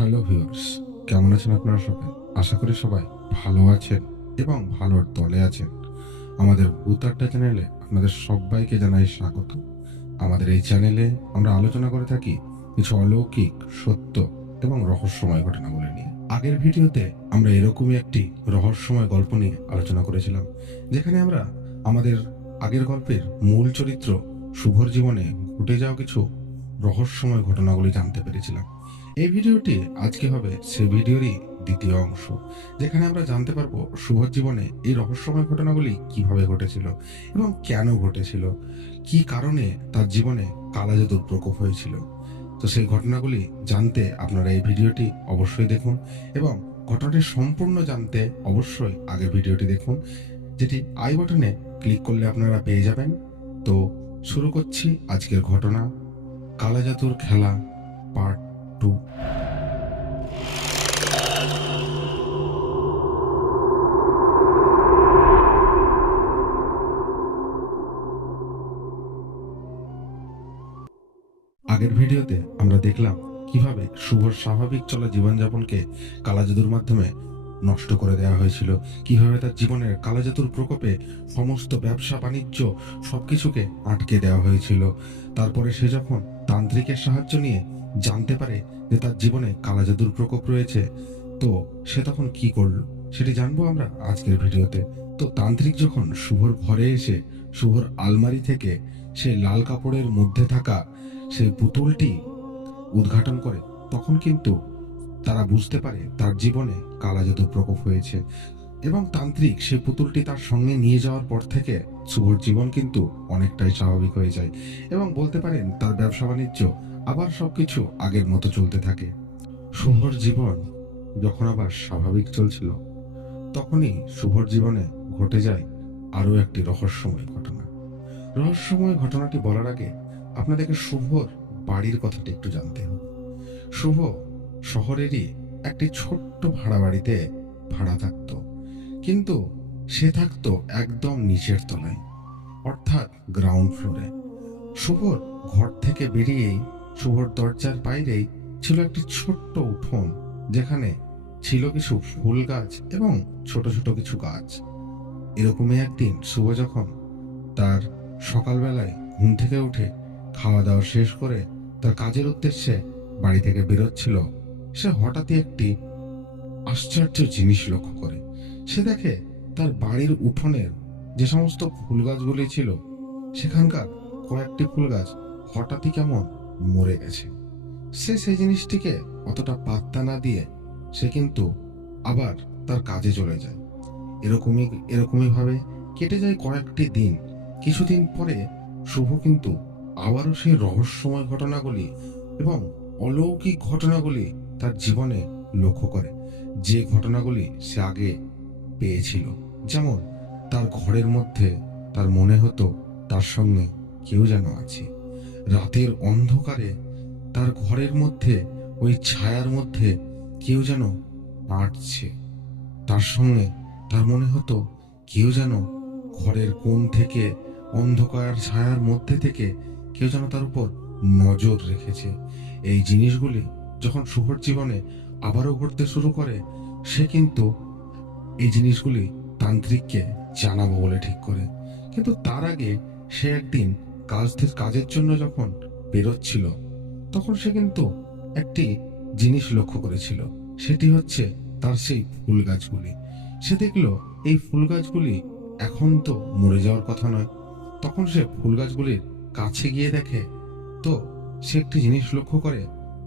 Hello viewers, কেমন আছেন আপনারা সবাই? আশা করি সবাই ভালো আছেন এবং ভালোর তলে আছেন। আমাদের ভূত আড্ডা চ্যানেলে আপনাদের সবাইকে জানাই স্বাগত। আমাদের এই চ্যানেলে আমরা আলোচনা করে থাকি কিছু অলৌকিক, সত্য এবং রহস্যময় ঘটনাগুলি নিয়ে। আগের ভিডিওতে আমরা এরকমই একটি রহস্যময় গল্প নিয়ে আলোচনা করেছিলাম, যেখানে আমরা আমাদের আগের গল্পের মূল চরিত্র শুভর জীবনে ঘটে যাওয়া কিছু রহস্যময় ঘটনাগুলি জানতে পেরেছিলাম। এই ভিডিওটি আজকে হবে সে ভিডিওরই দ্বিতীয় অংশ, যেখানে আমরা জানতে পারবো শুভর জীবনে এই রহস্যময় ঘটনাগুলি কিভাবে ঘটেছিল এবং কেন ঘটেছিল, কি কারণে তার জীবনে কালা জাদুর প্রকোপ হয়েছিল। তো সেই ঘটনাগুলি জানতে আপনারা এই ভিডিওটি অবশ্যই দেখুন এবং ঘটনাটি সম্পূর্ণ জানতে অবশ্যই আগের ভিডিওটি দেখুন, যেটি আই বাটনে ক্লিক করলে আপনারা পেয়ে যাবেন। তো শুরু করছি আজকের ঘটনা, কালা জাদুর খেলা পার্ট 2। আগের ভিডিওতে আমরা দেখলাম কিভাবে শুভর স্বাভাবিক চলা জীবনযাপনকে কালা জাদুর মাধ্যমে নষ্ট করে দেওয়া হয়েছিল, কিভাবে তার জীবনের কালা জাদুর প্রকোপে সমস্ত ব্যবসা বাণিজ্য সবকিছুকে আটকে দেওয়া হয়েছিল। তারপরে সে যখন তান্ত্রিকের সাহায্য নিয়ে জানতে পারে যে তার জীবনে কালা জাদুর প্রকোপ রয়েছে, তো সে তখন কি করলো সেটি জানবো আমরা আজকের ভিডিওতে। তো তান্ত্রিক যখন শুভর ঘরে এসে শুভর আলমারি থেকে সেই লাল কাপড়ের মধ্যে থাকা সেই পুতুলটি উদ্ঘাটন করে, তখন কিন্তু তারা বুঝতে পারে তার জীবনে কালা জাদুর প্রকোপ হয়েছে এবং তান্ত্রিক সেই পুতুলটি তার সঙ্গে নিয়ে যাওয়ার পর থেকে শুভর জীবন কিন্তু অনেকটাই স্বাভাবিক হয়ে যায় এবং বলতে পারেন তার ব্যবসা বাণিজ্য আবার সবকিছু আগের মতো চলতে থাকে। শুভর জীবন যখন আবার স্বাভাবিক চলছিল, তখনই শুভর জীবনে ঘটে যায় আরো একটি রহস্যময় ঘটনা। রহস্যময় ঘটনাটি বলার আগে আপনাদেরকে শুভর বাড়ির কথাটি একটু জানতে হবে। শুভ শহরেরই একটি ছোট্ট ভাড়া বাড়িতে ভাড়া থাকতো, কিন্তু সে থাকতো একদম নিচের তলায়, অর্থাৎ গ্রাউন্ড ফ্লোরে। শুভর ঘর থেকে বেরিয়েই শুভর দরজার বাইরেই ছিল একটি ছোট্ট উঠোন, যেখানে ছিল কিছু ফুল গাছ এবং ছোট ছোট কিছু গাছ। এরকমই একদিন শুভ যখন তার সকালবেলায় ঘুম থেকে উঠে খাওয়া দাওয়া শেষ করে তার কাজের উদ্দেশ্যে বাড়ি থেকে বেরোচ্ছিল, সে হঠাৎই একটি আশ্চর্য জিনিস লক্ষ্য করে। সে দেখে তার বাড়ির উঠোনের যে সমস্ত ফুল গাছগুলি ছিল, সেখানকার কয়েকটি ফুল গাছ হঠাৎই কেমন মরে গেছে। সে সেই জিনিসটিকে অতটা পাত্তা না দিয়ে সে কিন্তু আবার তার কাজে চলে যায়। এরকমই এরকমই ভাবে কেটে যায় কয়েকটি দিন। কিছুদিন পরে শুভ কিন্তু আবারও সেই রহস্যময় ঘটনাগুলি এবং অলৌকিক ঘটনাগুলি তার জীবনে লক্ষ্য করে, যে ঘটনাগুলি সে আগে পেয়েছিল। যেমন তার ঘরের মধ্যে তার মনে হতো তার সঙ্গে কেউ যেন আছে। রাতের অন্ধকারে তার ঘরের মধ্যে ওই ছায়ার মধ্যে কেউ যেন হাঁটছে। তার সঙ্গে তার মনে হতো কেউ যেন ঘরের কোণ থেকে, অন্ধকার ছায়ার মধ্যে থেকে কেউ যেন তার উপর নজর রেখেছে। এই জিনিসগুলি যখন শুভর জীবনে আবারও ঘটতে শুরু করে, সে কিন্তু এই জিনিসগুলি তান্ত্রিককে জানাবো বলে ঠিক করে। কিন্তু তার আগে সে একদিন কাজের জন্য যখন বেরোচ্ছিল, তখন সে কিন্তু একটি জিনিস লক্ষ্য করেছিল। সেটি হচ্ছে তার সেই ফুল গাছগুলি। সে দেখলো এই ফুল গাছগুলি এখন তো মরে যাওয়ার কথা নয়। তখন সে ফুল গাছগুলির কাছে গিয়ে দেখে, তো সে একটি জিনিস লক্ষ্য করে,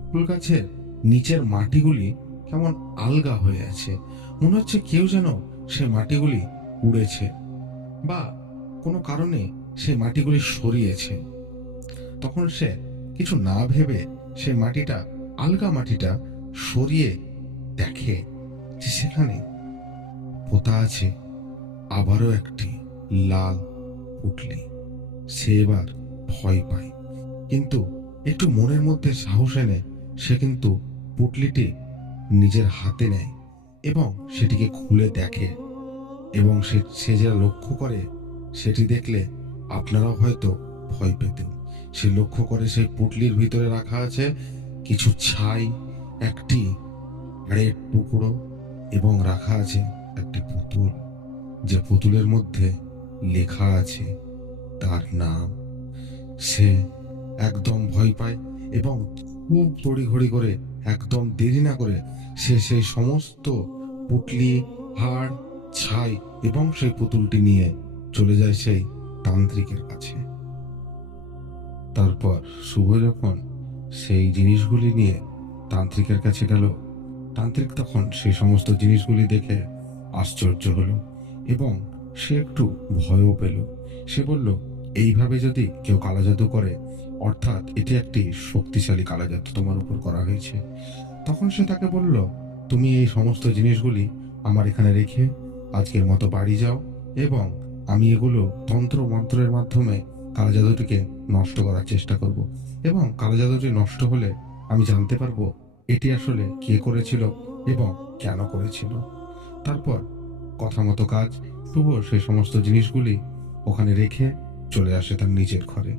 ফুল গাছের নিচের মাটিগুলি কেমন আলগা হয়ে আছে। মনে হচ্ছে কেউ যেন সে মাটিগুলি উড়েছে বা কোনো কারণে সে মাটিগুলি সরিয়েছে। তখন সে কিছু না ভেবে সে আলগা মাটিটা সরিয়ে দেখে যে সেখানে পোতা আছে আবারও একটি লাল পুঁটলি। সে এবার ভয় পায়, কিন্তু একটু মনের মধ্যে সাহস এনে সে কিন্তু পুঁটলিটি নিজের হাতে নেয় এবং সেটিকে খুলে দেখে। এবং সে যা লক্ষ্য করে সেটি দেখলে আপনারাও হয়তো ভয় পেতেন। সে লক্ষ্য করে সেই পুঁটলির ভিতরে রাখা আছে কিছু ছাই, একটি হাড়ের টুকরো এবং রাখা আছে একটি পুতুল, যে পুতুলের মধ্যে লেখা আছে তার নাম। সে একদম ভয় পায় এবং খুব তড়িঘড়ি করে, একদম দেরি না করে সে সেই সমস্ত পুটলি, হাড়, ছাই এবং সেই পুতুলটি নিয়ে চলে যায় সেই তান্ত্রিকের কাছে। তারপর শুভ যখন সেই জিনিসগুলি নিয়ে তান্ত্রিকের কাছে গেল, তান্ত্রিক তখন সেই সমস্ত জিনিসগুলি দেখে আশ্চর্য হলো এবং সে একটু ভয়ও পেল। সে বলল, এইভাবে যদি কেউ কালাজাদু করে, অর্থাৎ এটি একটি শক্তিশালী কালাজাদু তোমার উপর করা হয়েছে। তখন সে তাকে বলল, তুমি এই সমস্ত জিনিসগুলি আমার এখানে রেখে আজকের মতো বাড়ি যাও এবং আমি এগুলো তন্ত্র মন্ত্রের মাধ্যমে কালাজাদুটিকে নষ্ট করার চেষ্টা করব, এবং কালাজাদুটি নষ্ট হলে আমি জানতে পারবো এটি আসলে কে করেছিল এবং কেন করেছিল। তারপর কথা মতো কাজ, শুভ সেই সমস্ত জিনিসগুলি ওখানে রেখে চলে আসে তার নিজের ঘরে।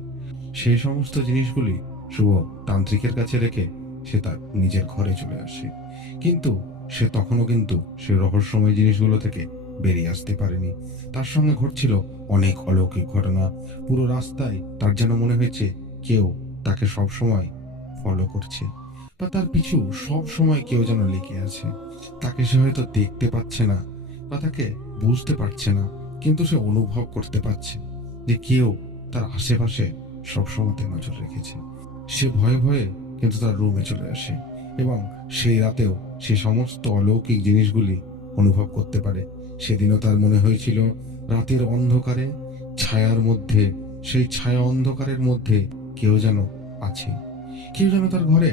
সেই সমস্ত জিনিসগুলি শুভ তান্ত্রিকের কাছে রেখে সে তার নিজের ঘরে চলে আসে, কিন্তু সে তখনও কিন্তু সে রহস্যময় জিনিসগুলো থেকে বেরিয়ে আসতে পারেনি। তার সঙ্গে ঘটছিল অনেক অলৌকিক ঘটনা। পুরো রাস্তায় তার যেন মনে হয়েছে কেউ তাকে সব সময় ফলো করছে, বা তার পিছু সব সময় কেউ যেন লেগে আছে। তাকে সে হয়তো দেখতে পাচ্ছে না বা তাকে বুঝতে পারছে না, কিন্তু সে অনুভব করতে পারছে যে কেউ তার আশেপাশে সবসময় নজর রেখেছে। সে ভয়ে ভয়ে কিন্তু তার রুমে চলে আসে এবং সেই রাতেও সে সমস্ত অলৌকিক জিনিসগুলি অনুভব করতে পারে। সেদিনও তার মনে হয়েছিল রাতের অন্ধকারে, ছায়ার মধ্যে, সেই ছায়া অন্ধকারের মধ্যে কেউ যেন আছে, কেউ যেন তার ঘরে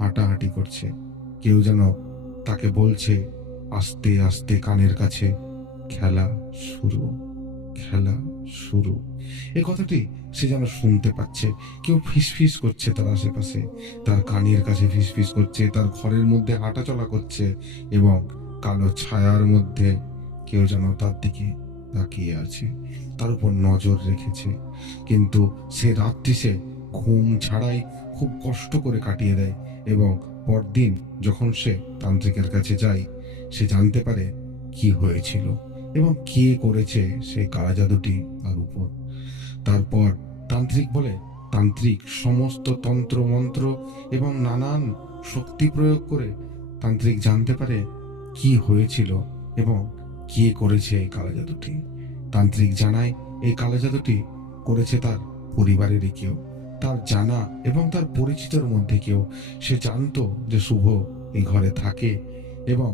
হাঁটাহাঁটি করছে, কেউ যেন তাকে বলছে আস্তে আস্তে কানের কাছে, খেলা শুরু, খেলা শুরু। এই কথাটি সে যেন শুনতে পাচ্ছে। কেউ ফিসফিস করছে তার আশেপাশে, তার কানের কাছে ফিসফিস করছে, তার ঘরের মধ্যে হাঁটাচলা করছে এবং কালো ছায়ার মধ্যে কেউ যেন তার দিকে তাকিয়ে আছে, তার উপর নজর রেখেছে। কিন্তু সে রাত্রি সে ঘুম ছাড়াই খুব কষ্ট করে কাটিয়ে দেয় এবং পরদিন যখন সে তান্ত্রিকের কাছে যায়, সে জানতে পারে কি হয়েছিল এবং কে করেছে সেই কালাজাদুটি তার উপর। তারপর তান্ত্রিক বলে, তান্ত্রিক সমস্ত তন্ত্র মন্ত্র এবং নানান শক্তি প্রয়োগ করে তান্ত্রিক জানতে পারে কি হয়েছিল এবং কে করেছে এই কালাজাদুটি। তান্ত্রিক জানায় এই কালাজাদুটি করেছে তার পরিবারেরই কেউ, তার জানা এবং তার পরিচিতর মধ্যে কেউ। সে জানতো যে শুভ এই ঘরে থাকে এবং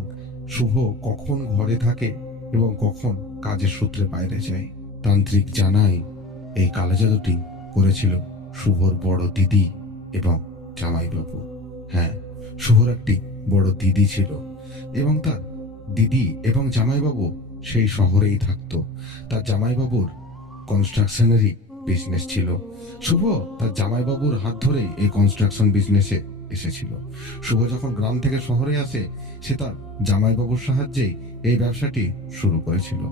শুভ কখন ঘরে থাকে এবং কখন কাজের সূত্রে বাইরে যায়। তান্ত্রিক জানায় এই কালাজাদুটি করেছিল শুভর বড় দিদি এবং জামাইবাবু। হ্যাঁ, শুভর একটি বড় দিদি ছিল এবং তার দিদি এবং জামাইবাবু সেই শহরেই থাকতো। তার জামাইবাবুর কনস্ট্রাকশনেরই বিজনেস ছিল। শুভ তার জামাইবাবুর হাত ধরেই এই কনস্ট্রাকশন বিজনেসে এসেছিল। শুভ যখন গ্রাম থেকে শহরে আসে, সে তার জামাইবাবুর সাহায্যেই এই ব্যবসাটি শুরু করেছিল।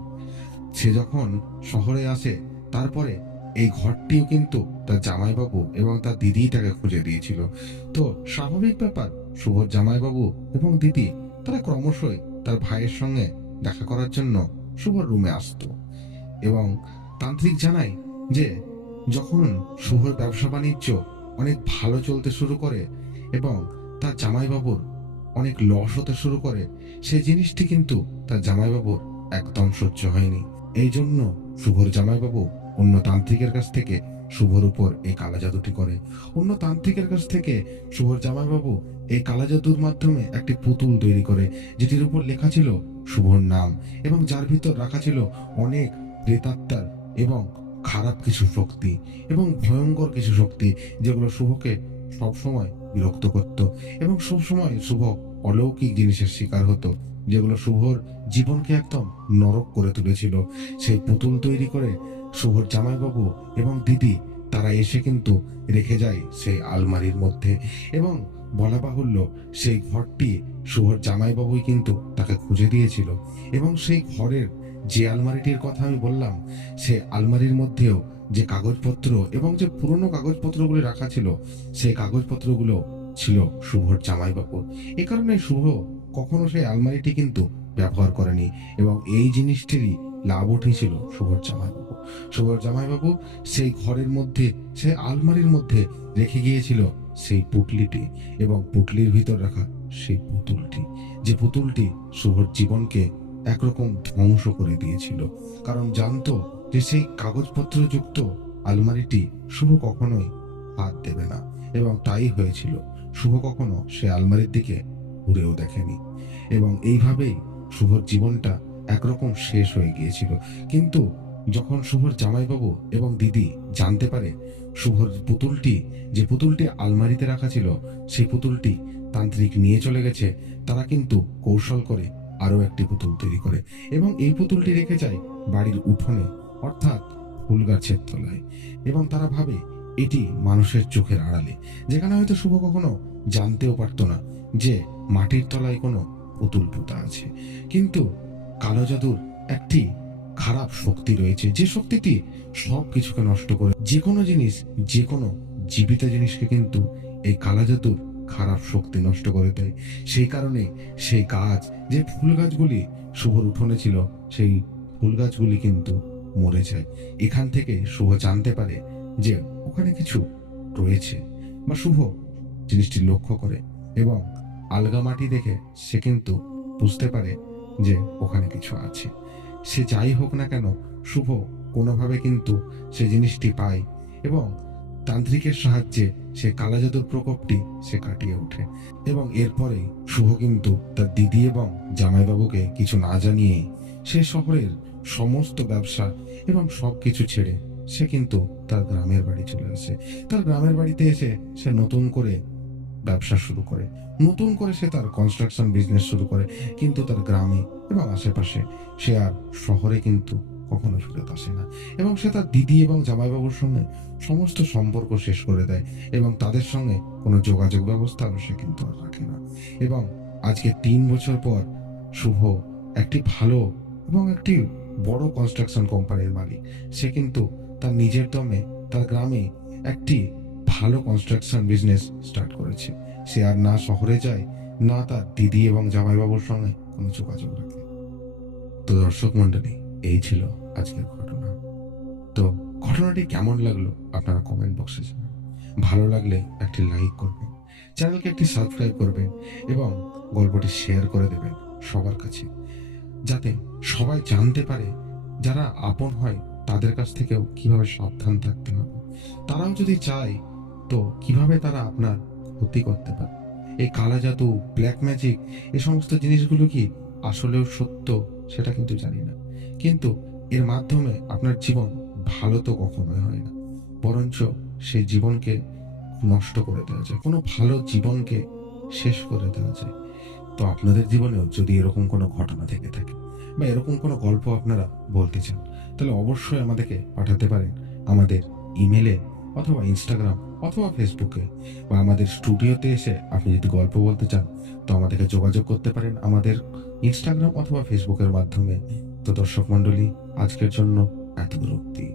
সে যখন শহরে আসে, তারপরে এই ঘরটিও কিন্তু তার জামাইবাবু এবং তার দিদি তাকে খুঁজে দিয়েছিল। তো স্বাভাবিক ব্যাপার, শুভর জামাইবাবু এবং দিদি তারা ক্রমশই তার ভাইয়ের সঙ্গে দেখা করার জন্য শুভর রুমে আসতো। এবং তান্ত্রিক জানায় যে যখন শুভর ব্যবসা বাণিজ্য অনেক ভালো চলতে শুরু করে এবং তার জামাইবাবুর অনেক লস হতে শুরু করে, সেই জিনিসটি কিন্তু তার জামাইবাবুর একদম সহ্য হয়নি। এই জন্য শুভর জামাইবাবু অন্য তান্ত্রিকের কাছ থেকে শুভর উপর এই কালাজাদুটি করে। অন্য তান্ত্রিকের কাছ থেকে শুভর জামাইবাবু এই কালাজাদুর মাধ্যমে একটি পুতুল তৈরি করে, যেটির উপর লেখা ছিল শুভর নাম এবং যার ভিতর রাখা ছিল অনেক প্রেতাত্মার এবং খারাপ কিছু শক্তি এবং ভয়ঙ্কর কিছু শক্তি, যেগুলো শুভকে সবসময় বিরক্ত করত এবং সবসময় শুভ অলৌকিক জিনিসের শিকার হতো, যেগুলো শুভর জীবনকে একদম নরক করে তুলেছিল। সেই পুতুল তৈরি করে শুভর জামাইবাবু এবং দিদি তারা এসে কিন্তু রেখে যায় সেই আলমারির মধ্যে। এবং বলা বাহুল্য, সেই ঘরটি শুভর জামাইবাবুই কিন্তু তাকে খুঁজে দিয়েছিল। এবং সেই ঘরের যে আলমারিটির কথা আমি বললাম, সে আলমারির মধ্যেও যে কাগজপত্র এবং যে পুরনো কাগজপত্রগুলি রাখা ছিল, সেই কাগজপত্রগুলো ছিল শুভর জামাইবাবুর। এ কারণে শুভ কখনো সেই আলমারিটি কিন্তু ব্যবহার করেনি, এবং এই জিনিসটিরই লাভ উঠেছিল শুভর জামাইবাবু। শুভর জামাইবাবু সেই ঘরের মধ্যে, সেই আলমারির মধ্যে রেখে গিয়েছিল সেই পুটলিটি, এবং পুটলির ভিতর রাখা সেই পুতুলটি, যে পুতুলটি শুভর জীবনকে একরকম ধ্বংস করে দিয়েছিল। কারণ জানতো যে সেই কাগজপত্রযুক্ত আলমারিটি শুভ কখনোই হাত দেবে না, এবং তাই হয়েছিল। শুভ কখনো সে আলমারির দিকে ঘুরেও দেখেনি, এবং এইভাবেই শুভর জীবনটা একরকম শেষ হয়ে গিয়েছিল। কিন্তু যখন শুভর জামাইবাবু এবং দিদি জানতে পারে শুভর পুতুলটি, যে পুতুলটি আলমারিতে রাখা ছিল, সেই পুতুলটি তান্ত্রিক নিয়ে চলে গেছে, তারা কিন্তু কৌশল করে আরো একটি পুতুল তৈরি করে, এবং এই পুতুলটি রেখে যায় বাড়ির উঠোনে, অর্থাৎ ফুল গাছের তলায়। এবং তারা ভাবে এটি মানুষের চোখের আড়ালে, যেখানে হয়তো শুভ কখনো জানতেও পারতো না যে মাটির তলায় কোনো পুতুল পোতা আছে। কিন্তু কালো জাদুর একটি খারাপ শক্তি রয়েছে, যে শক্তিটি সব কিছুকে নষ্ট করে, যে কোনো জিনিস, যে কোনো জীবিত জিনিসকে কিন্তু এই কালো জাদুর খারাপ শক্তি নষ্ট করে দেয়। সেই কারণে সেই গাছ, যে ফুল গাছগুলি শুভর উঠোনে ছিল, সেই ফুল গাছগুলি কিন্তু মরে যায়। এখান থেকে শুভ জানতে পারে যে ওখানে কিছু রয়েছে, বা শুভ জিনিসটি লক্ষ্য করে, এবং আলগা মাটি দেখে সে কিন্তু বুঝতে পারে যে ওখানে কিছু আছে। সে যাই হোক না কেন, শুভ কোনোভাবে কিন্তু সে জিনিসটি পায়, এবং তান্ত্রিকের সাহায্যে সে কালা জাদুর প্রকোপটি সে কাটিয়ে ওঠে। এবং এরপরে শুভ কিন্তু তার দিদি এবং জামাইবাবুকে কিছু না জানিয়ে সে শহরের সমস্ত ব্যবসা এবং সবকিছু ছেড়ে সে কিন্তু তার গ্রামের বাড়ি চলে আসে। তার গ্রামের বাড়িতে এসে সে নতুন করে ব্যবসা শুরু করে, নতুন করে সে তার কনস্ট্রাকশন বিজনেস শুরু করে। কিন্তু তার গ্রামে এবং আশেপাশে, সে আর শহরে কিন্তু কখনো ফেরত আসে না, এবং সে তার দিদি এবং জামাইবাবুর সঙ্গে সমস্ত সম্পর্ক শেষ করে দেয়, এবং তাদের সঙ্গে কোনো যোগাযোগ ব্যবস্থাও সে কিন্তু আর রাখে না। এবং আজকে 3 বছর পর শুভ একটি ভালো এবং একটি বড় কনস্ট্রাকশন কোম্পানির মালিক। সে কিন্তু তার নিজের দমে তার গ্রামে একটি ভালো কনস্ট্রাকশন বিজনেস স্টার্ট করেছে। সে আর না শহরে যায়, না তার দিদি এবং জামাইবাবুর সঙ্গে কোনো যোগাযোগ রাখে। তো দর্শক মন্ডলী, এই ছিল আজকের ঘটনা। তো ঘটনাটি কেমন লাগলো আপনারা কমেন্ট বক্সে জানান। ভালো লাগলে একটি লাইক করবেন, চ্যানেলকে একটি সাবস্ক্রাইব করবেন, এবং গল্পটি শেয়ার করে দেবেন সবার কাছে, যাতে সবাই জানতে পারে যারা আপন হয় তাদের কাছ থেকেও কিভাবে সাবধান থাকতে হবে। তারাও যদি চায় তো কিভাবে তারা আপনার ক্ষতি করতে পারে। এই কালা জাদু, ব্ল্যাক ম্যাজিক, এই সমস্ত জিনিসগুলো কি আসলেও সত্য সেটা কিন্তু জানি না, কিন্তু এর মাধ্যমে আপনার জীবন ভালো তো কখনোই হয় না, বরঞ্চ সেই জীবনকে নষ্ট করে দেওয়া যায়, কোনো ভালো জীবনকে শেষ করে দেওয়া যায়। তো আপনাদের জীবনেও যদি এরকম কোনো ঘটনা থেকে থাকে, বা এরকম কোনো গল্প আপনারা বলতে চান, তাহলে অবশ্যই আমাদেরকে পাঠাতে পারেন আমাদের ইমেলে, অথবা ইনস্টাগ্রাম, অথবা ফেসবুকে, বা আমাদের স্টুডিওতে এসে আপনি যদি গল্প বলতে চান তো আমাদেরকে যোগাযোগ করতে পারেন আমাদের ইনস্টাগ্রাম অথবা ফেসবুকের মাধ্যমে। তো দর্শক মণ্ডলী, আজকের জন্য এত অবধি।